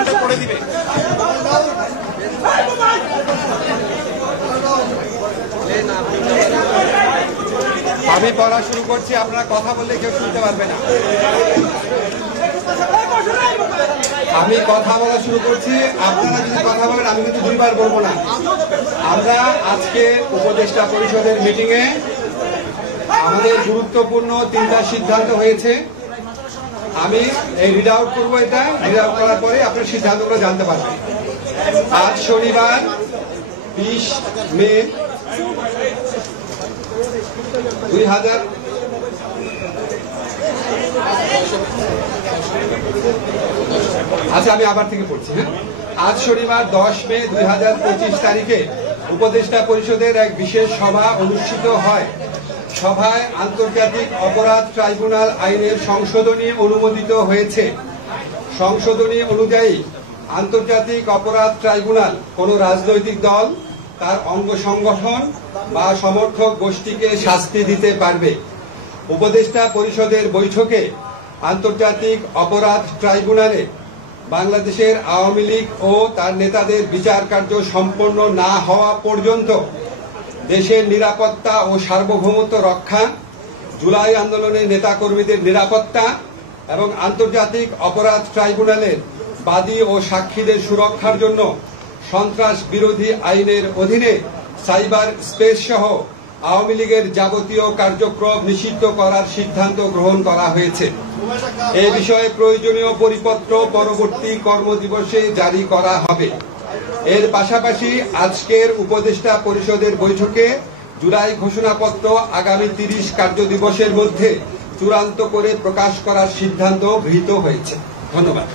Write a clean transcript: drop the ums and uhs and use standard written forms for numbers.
স্টেটমেন্টটা পড়ে দিবে। আমি পড়া শুরু করছি, আপনারা কথা বললে কেউ শুনতে পারবে না। আমি কথা বলা শুরু করছি, আপনারা যদি কথা বলেন আমি কিন্তু দুইবার বলবো না। আমরা আজকে উপদেষ্টা পরিষদের মিটিংয়ে আমাদের গুরুত্বপূর্ণ 3টা সিদ্ধান্ত হয়েছে। আমি এই রিড আউট করবো, এটা রিড আউট করার পরে আপনার সিদ্ধান্তগুলো জানতে পারবেন। আজ শনিবার 20 মে 2000 আচ্ছা, আমি আবার থেকে পড়ছি। হ্যাঁ, আজ শনিবার 10 মে 2025 তারিখে উপদেষ্টা পরিষদের এক বিশেষ সভা অনুষ্ঠিত হয়। সভায় আন্তর্জাতিক অপরাধ ট্রাইব্যুনাল আইনের সংশোধনী অনুমোদিত হয়েছে। সংশোধনী অনুযায়ী আন্তর্জাতিক অপরাধ ট্রাইব্যুনাল কোন রাজনৈতিক দল, তার অঙ্গ সংগঠন বা সমর্থক গোষ্ঠীকে শাস্তি দিতে পারবে। উপদেষ্টা পরিষদের বৈঠকে আন্তর্জাতিক অপরাধ ট্রাইব্যুনালে বাংলাদেশের আওয়ামী লীগ ও তার নেতাদের বিচার কার্য সম্পন্ন না হওয়া পর্যন্ত দেশের নিরাপত্তা ও সার্বভৌমত্ব রক্ষা, জুলাই আন্দোলনের নেতাকর্মীদের নিরাপত্তা এবং আন্তর্জাতিক অপরাধ ট্রাইব্যুনালের বাদী ও সাক্ষীদের সুরক্ষার জন্য সন্ত্রাস বিরোধী আইনের অধীনে সাইবার স্পেস সহ আওয়ামী লীগের যাবতীয় কার্যক্রম নিষিদ্ধ করার সিদ্ধান্ত গ্রহণ করা হয়েছে। এ বিষয়ে প্রয়োজনীয় পরিপত্র পরবর্তী কর্মদিবসে জারি করা হবে। এর পাশাপাশি আজকের উপদেষ্টা পরিষদের বৈঠকে জুলাই ঘোষণাপত্র আগামী 30 কার্যদিবসের মধ্যে চূড়ান্ত করে প্রকাশ করার সিদ্ধান্ত গৃহীত হয়েছে। ধন্যবাদ।